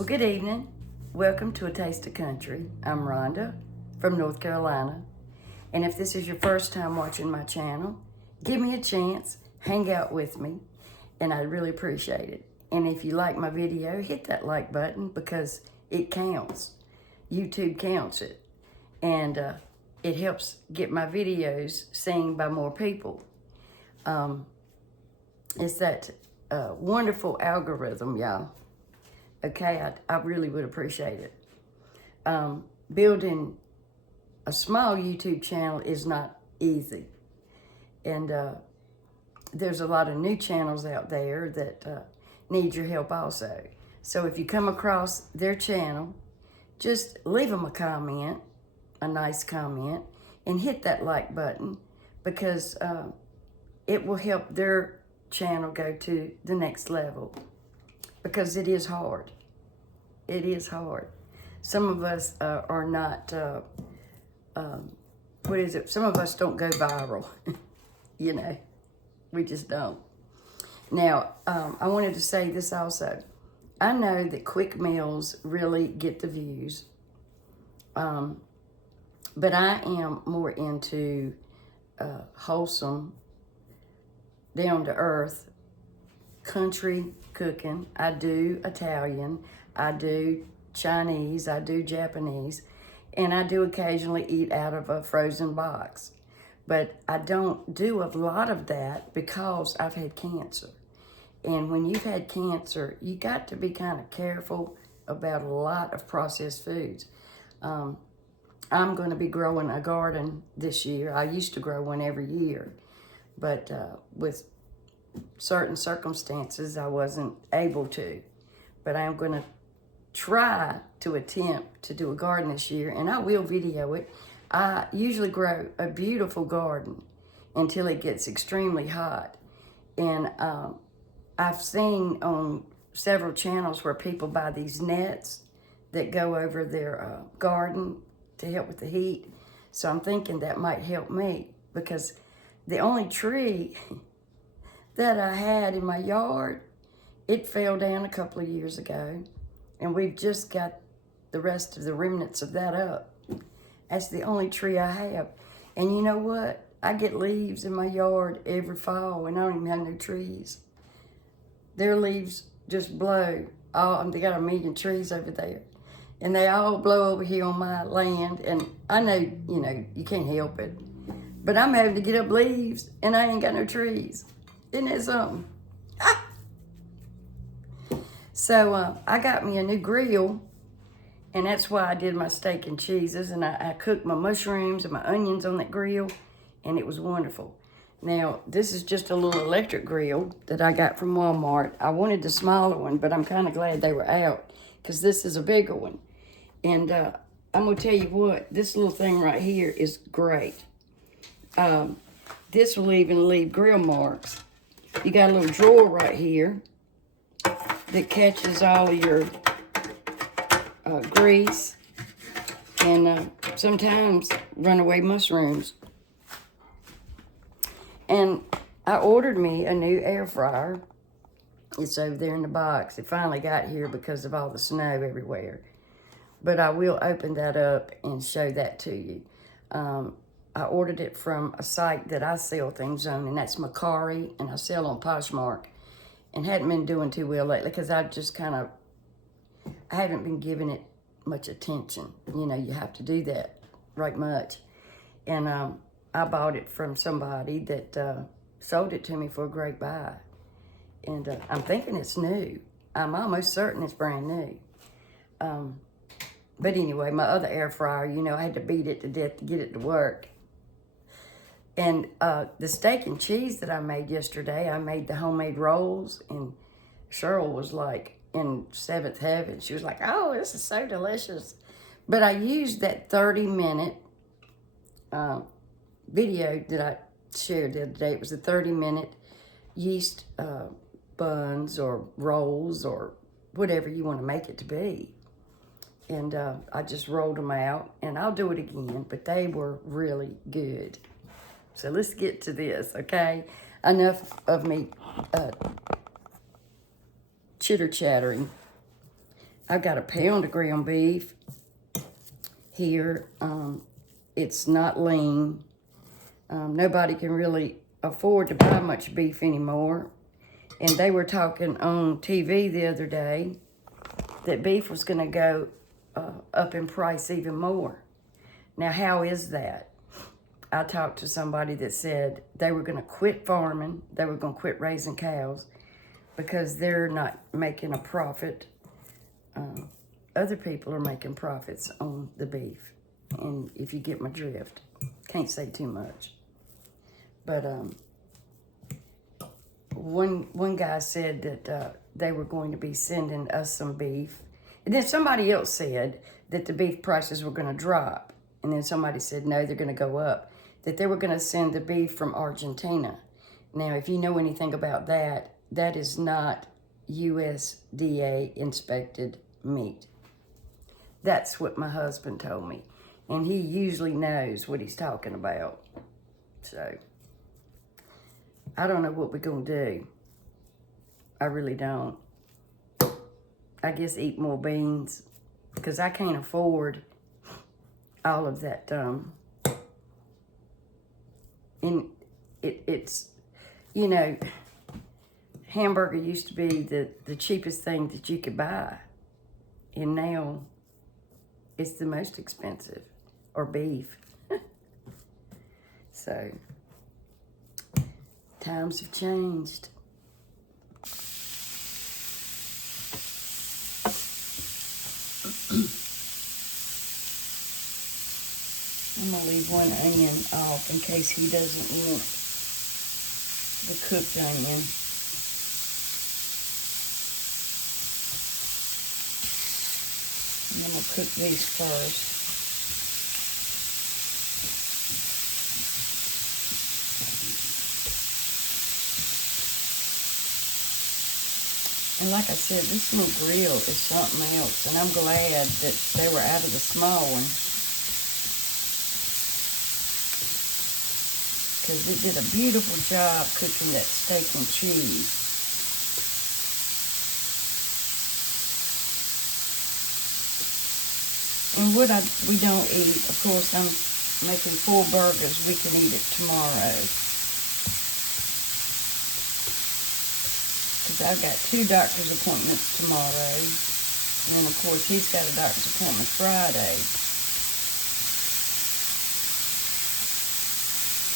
Well, good evening. Welcome to A Taste of Country. I'm Rhonda from North Carolina. And if this is your first time watching my channel, give me a chance, hang out with me, and I'd really appreciate it. And if you like my video, hit that like button because it counts. YouTube counts it. And it helps get my videos seen by more people. It's that wonderful algorithm, y'all. Okay, I really would appreciate it. Building a small YouTube channel is not easy. And there's a lot of new channels out there that need your help also. So if you come across their channel, just leave them a comment, a nice comment, and hit that like button because it will help their channel go to the next level. Because it is hard. It is hard. Some of us are not, some of us don't go viral. You know, we just don't. Now, I wanted to say this also. I know that quick meals really get the views. But I am more into wholesome, down to earth, country cooking. I do Italian, I do Chinese, I do Japanese, and I do occasionally eat out of a frozen box. But I don't do a lot of that because I've had cancer. And when you've had cancer, you got to be kind of careful about a lot of processed foods. I'm going to be growing a garden this year. I used to grow one every year, but with certain circumstances, I wasn't able to. But I'm going to try to attempt to do a garden this year, and I will video it. I usually grow a beautiful garden until it gets extremely hot. And I've seen on several channels where people buy these nets that go over their garden to help with the heat. So I'm thinking that might help me because the only tree that I had in my yard, it fell down a couple of years ago, and we've just got the rest of the remnants of that up. That's the only tree I have. And you know what? I get leaves in my yard every fall, and I don't even have no trees. Their leaves just blow. They got a million trees over there, and they all blow over here on my land. And I know, you can't help it, but I'm having to get up leaves, and I ain't got no trees. Isn't that something? Ah! So I got me a new grill, and that's why I did my steak and cheeses, and I cooked my mushrooms and my onions on that grill, and it was wonderful. Now, this is just a little electric grill that I got from Walmart. I wanted the smaller one, but I'm kind of glad they were out because this is a bigger one. And I'm going to tell you what, this little thing right here is great. This will even leave grill marks. You got a little drawer right here that catches all of your grease and sometimes runaway mushrooms. And I ordered me a new air fryer. It's over there in the box. It finally got here because of all the snow everywhere. But I will open that up and show that to you. I ordered it from a site that I sell things on, and that's Mercari, and I sell on Poshmark. And hadn't been doing too well lately because I haven't been giving it much attention. You have to do that right much. And I bought it from somebody that sold it to me for a great buy. And I'm thinking it's new. I'm almost certain it's brand new. But anyway, my other air fryer, I had to beat it to death to get it to work. And the steak and cheese that I made yesterday, I made the homemade rolls, and Cheryl was like in seventh heaven. She was like, oh, this is so delicious. But I used that 30-minute video that I shared the other day. It was a 30-minute yeast buns or rolls or whatever you want to make it to be. And I just rolled them out, and I'll do it again, but they were really good. So let's get to this, okay? Enough of me chitter-chattering. I've got a pound of ground beef here. It's not lean. Nobody can really afford to buy much beef anymore. And they were talking on TV the other day that beef was going to go up in price even more. Now, how is that? I talked to somebody that said they were going to quit farming. They were going to quit raising cows because they're not making a profit. Other people are making profits on the beef. And if you get my drift, can't say too much. But one guy said that they were going to be sending us some beef. And then somebody else said that the beef prices were going to drop. And then somebody said, no, they're going to go up. That they were going to send the beef from Argentina. Now, if you know anything about that, that is not USDA inspected meat. That's what my husband told me. And he usually knows what he's talking about. So, I don't know what we're going to do. I really don't. I guess eat more beans. Because I can't afford all of that. And it's, you know, hamburger used to be the cheapest thing that you could buy. And now it's the most expensive. Or beef. So, times have changed. I'm going to leave one onion off in case he doesn't want the cooked onion. And I'm going to cook these first. And like I said, this new grill is something else. And I'm glad that they were out of the small one. Because it did a beautiful job cooking that steak and cheese. And what we don't eat, of course, I'm making 4 burgers. We can eat it tomorrow. I've got 2 doctor's appointments tomorrow. And then, of course, he's got a doctor's appointment Friday.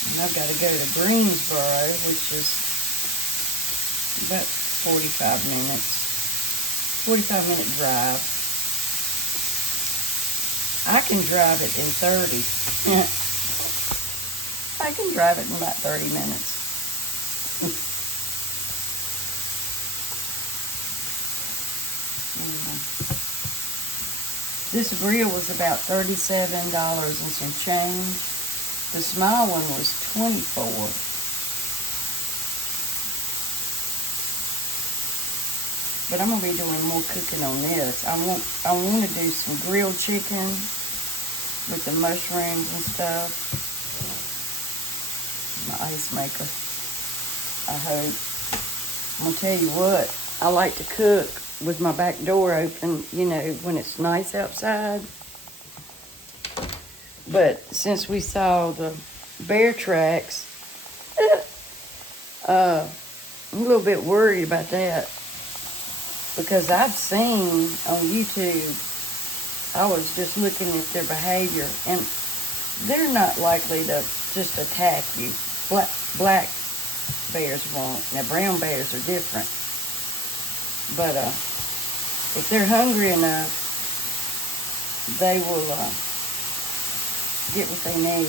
And I've got to go to Greensboro, which is about 45 minutes. 45-minute drive. I can drive it in 30. I can drive it in about 30 minutes. This grill was about $37 and some change. The small one was $24. But I'm gonna be doing more cooking on this. I want to do some grilled chicken with the mushrooms and stuff. My ice maker. I hope. I'm gonna tell you what. I like to cook with my back door open, you know, when it's nice outside. But since we saw the bear tracks, I'm a little bit worried about that. Because I've seen on YouTube, I was just looking at their behavior, and they're not likely to just attack you. Black bears won't. Now, brown bears are different. But if they're hungry enough, they will get what they need.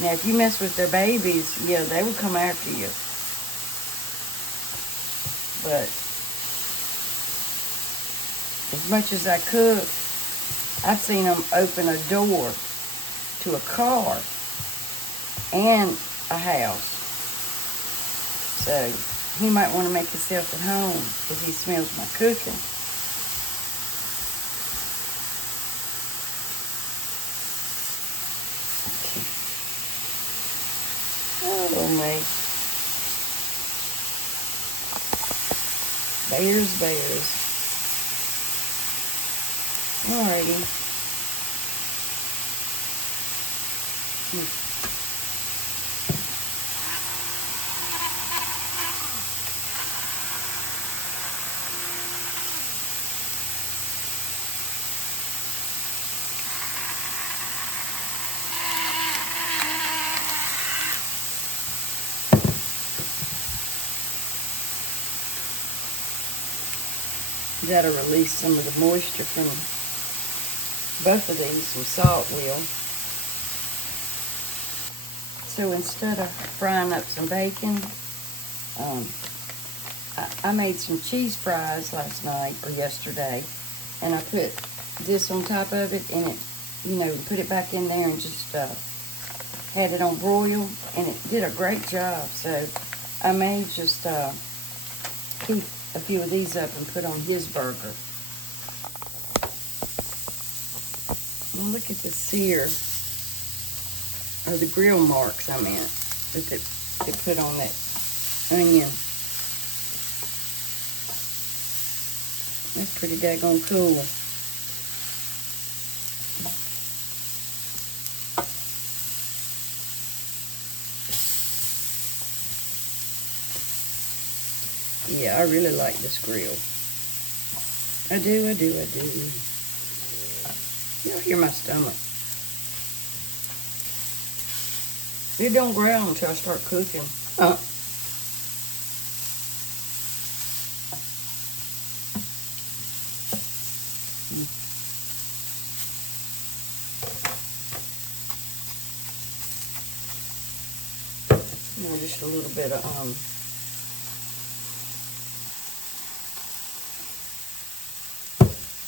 Now, if you mess with their babies, yeah, they will come after you. But as much as I cook, I've seen them open a door to a car and a house. So he might want to make himself at home if he smells my cooking. Oh, my. Bears. Alrighty. That'll release some of the moisture from both of these. Some salt will. So instead of frying up some bacon, I made some cheese fries last night or yesterday, and I put this on top of it, and it, put it back in there and just had it on broil, and it did a great job. So I may just keep a few of these up and put on his burger. And look at the sear, or the grill marks, I meant, that they put on that onion. That's pretty daggone cool. Yeah, I really like this grill. I do. You'll hear my stomach. It don't growl until I start cooking. Just a little bit of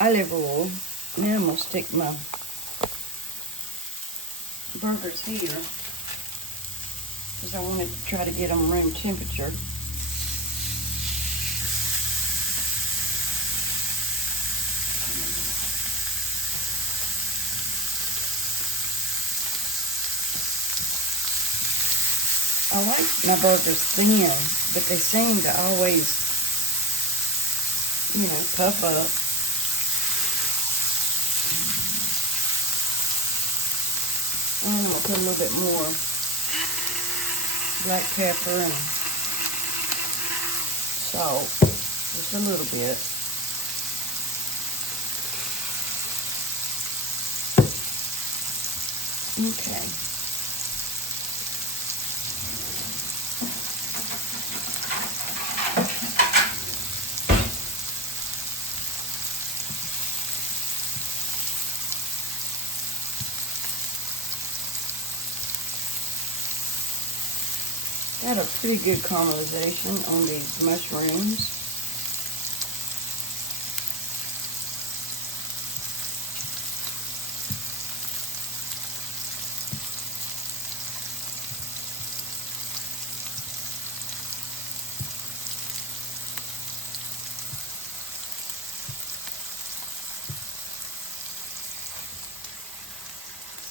olive oil. Now I'm gonna stick my burgers here because I wanted to try to get them room temperature. I like my burgers thin, but they seem to always, puff up. And I'm going to put a little bit more black pepper and salt, just a little bit. Okay. Got a pretty good caramelization on these mushrooms.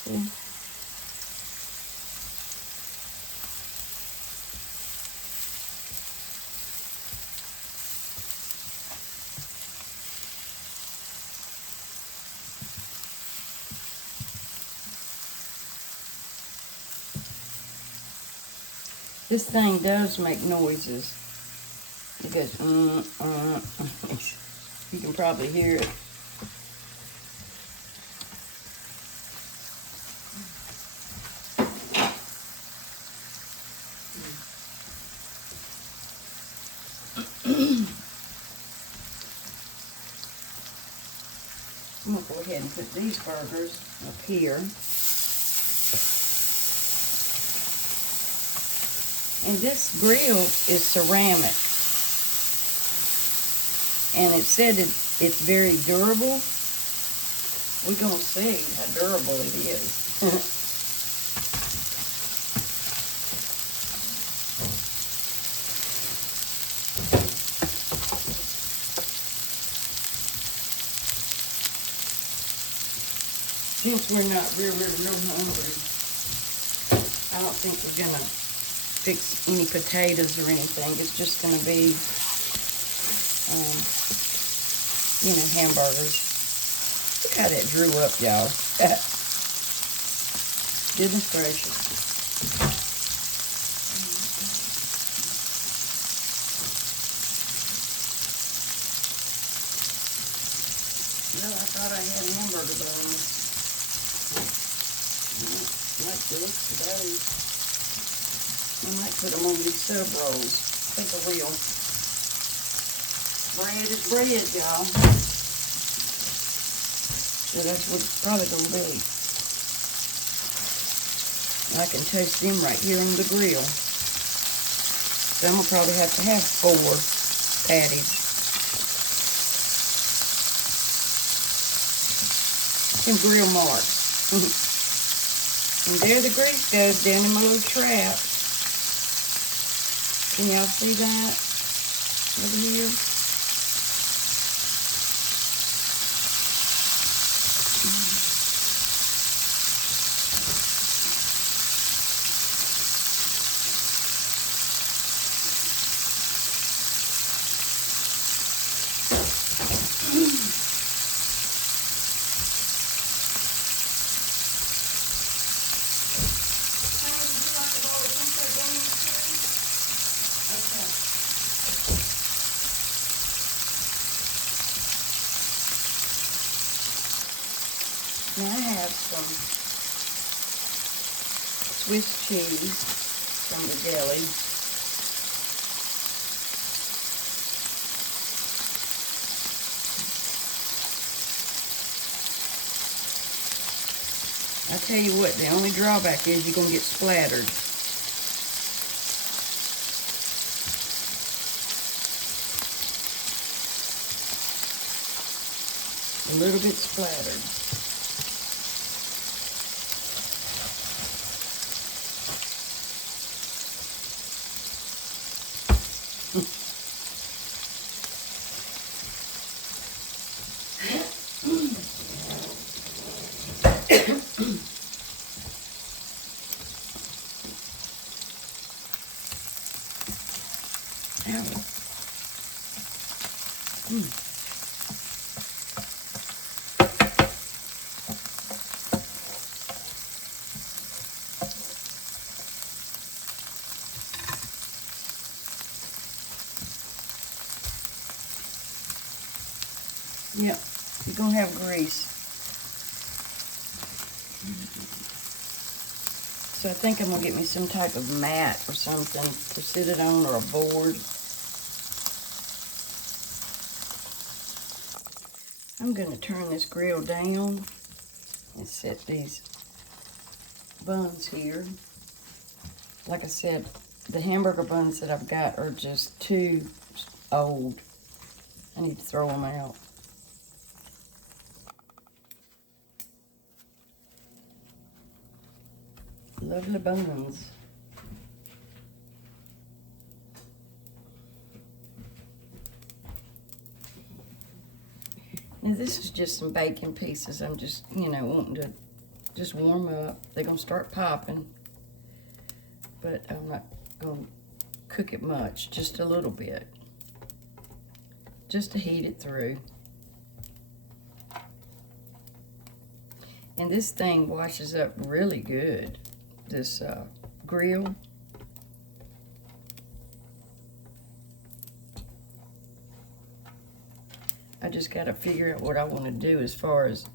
See? This thing does make noises. It goes, You can probably hear it. I'm going to go ahead and put these burgers up here. And this grill is ceramic. And it said it's very durable. We're going to see how durable it is. Since we're not real hungry, I don't think we're going to fix any potatoes or anything. It's just going to be, hamburgers. Look how that drew up, y'all. Goodness gracious. Well, I thought I had hamburger buns. Like the looks of those. I might put them on these sub rolls. I think I will. Bread is bread, y'all. So that's what it's probably gonna be. I can taste them right here on the grill. So I'm gonna probably have to have 4 patties. Some grill marks. And there the grease goes down in my little trap. Can y'all see that over here? Now I have some Swiss cheese from the deli. I tell you what, the only drawback is you're going to get splattered. A little bit splattered. Yep, you're going to have grease. So I think I'm going to get me some type of mat or something to sit it on, or a board. I'm going to turn this grill down and set these buns here. Like I said, the hamburger buns that I've got are just too old. I need to throw them out. Lovely buns. Now this is just some bacon pieces. I'm just, wanting to just warm up. They're gonna start popping, but I'm not gonna cook it much, just a little bit. Just to heat it through. And this thing washes up really good, this grill. I just got to figure out what I want to do as far as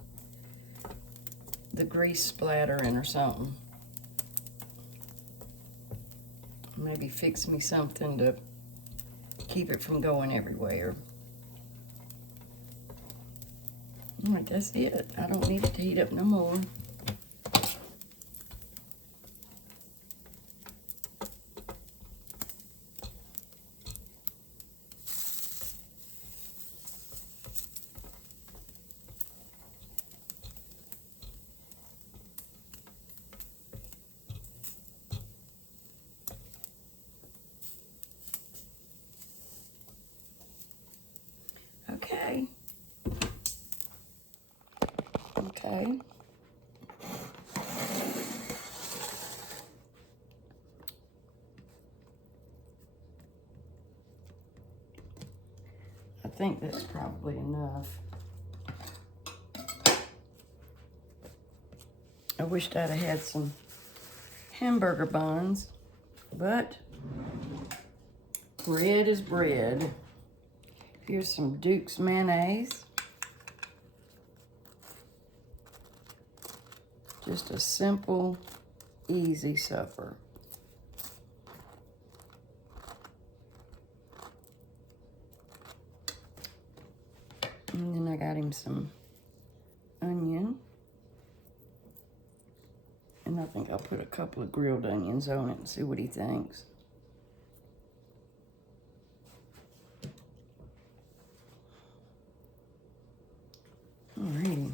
the grease splattering or something. Maybe fix me something to keep it from going everywhere. All right, that's it. I don't need it to heat up no more. Okay. Okay. I think that's probably enough. I wished I'd have had some hamburger buns, but bread is bread. Here's some Duke's mayonnaise. Just a simple, easy supper. And then I got him some onion. And I think I'll put a couple of grilled onions on it and see what he thinks. Alrighty.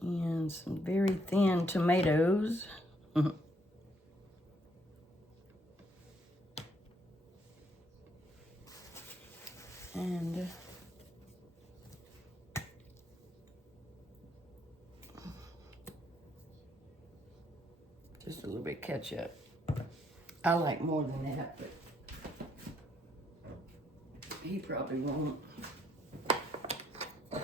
And some very thin tomatoes. And just a little bit of ketchup. I like more than that, but he probably won't. A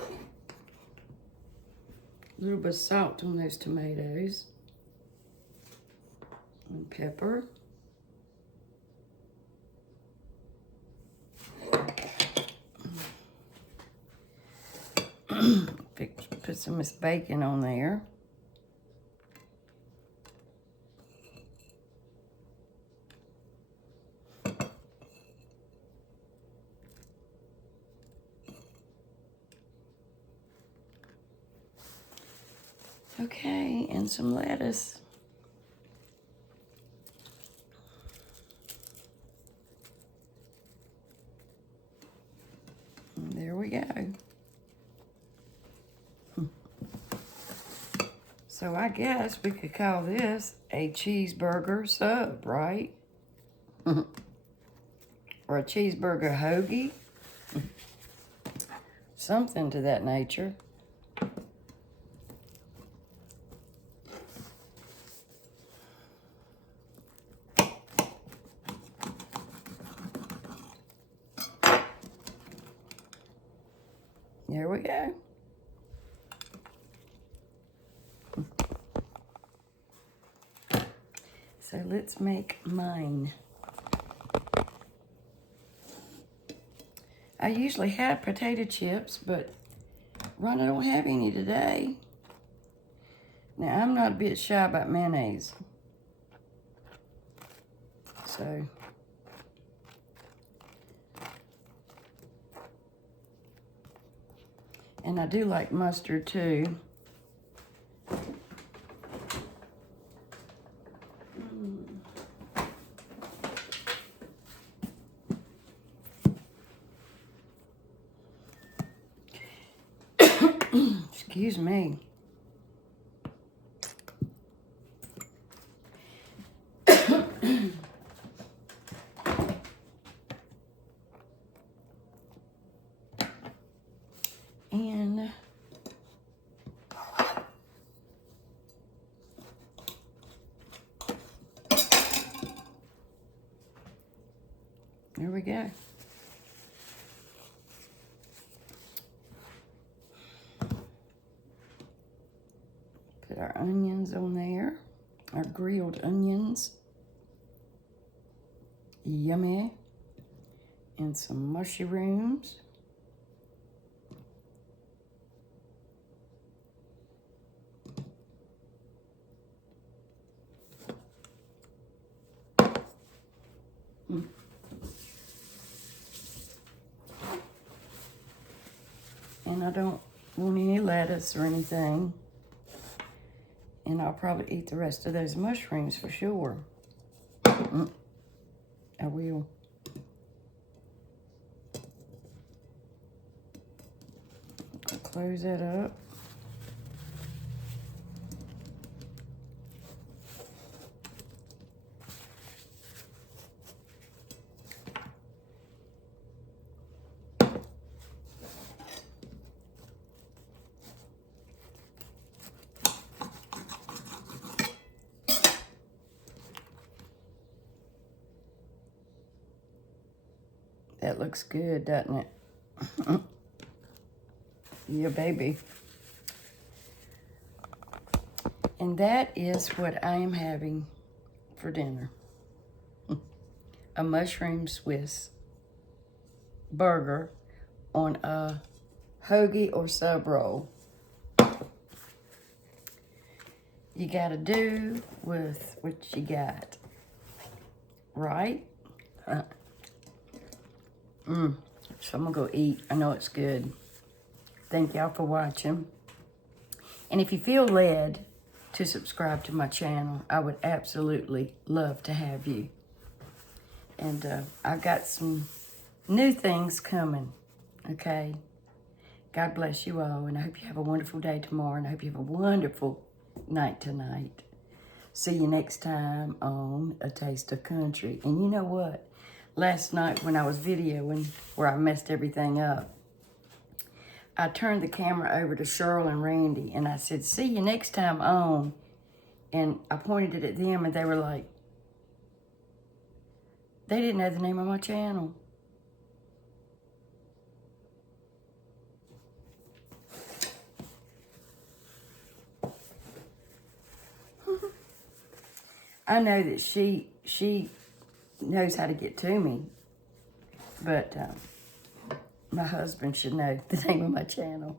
little bit of salt on those tomatoes. And pepper. Put some of this bacon on there. Okay, and some lettuce. And there we go. So I guess we could call this a cheeseburger sub, right? Or a cheeseburger hoagie. Something to that nature. There we go. So let's make mine. I usually have potato chips, but Rhonda don't have any today. Now, I'm not a bit shy about mayonnaise. So, and I do like mustard too. Excuse me. And there we go. Put our onions on there, our grilled onions. Yummy. And some mushrooms. And I don't want any lettuce or anything. And I'll probably eat the rest of those mushrooms for sure. I will. I'll close that up. That looks good, doesn't it? Yeah, baby. And that is what I am having for dinner. A mushroom Swiss burger on a hoagie or sub roll. You gotta do with what you got, right? So I'm gonna go eat. I know it's good. Thank y'all for watching. And if you feel led to subscribe to my channel, I would absolutely love to have you. And I've got some new things coming, okay? God bless you all, and I hope you have a wonderful day tomorrow, and I hope you have a wonderful night tonight. See you next time on A Taste of Country. And you know what? Last night when I was videoing, where I messed everything up, I turned the camera over to Cheryl and Randy, and I said, see you next time on. And I pointed it at them, and they were like, they didn't know the name of my channel. I know that she knows how to get to me, but my husband should know the name of my channel.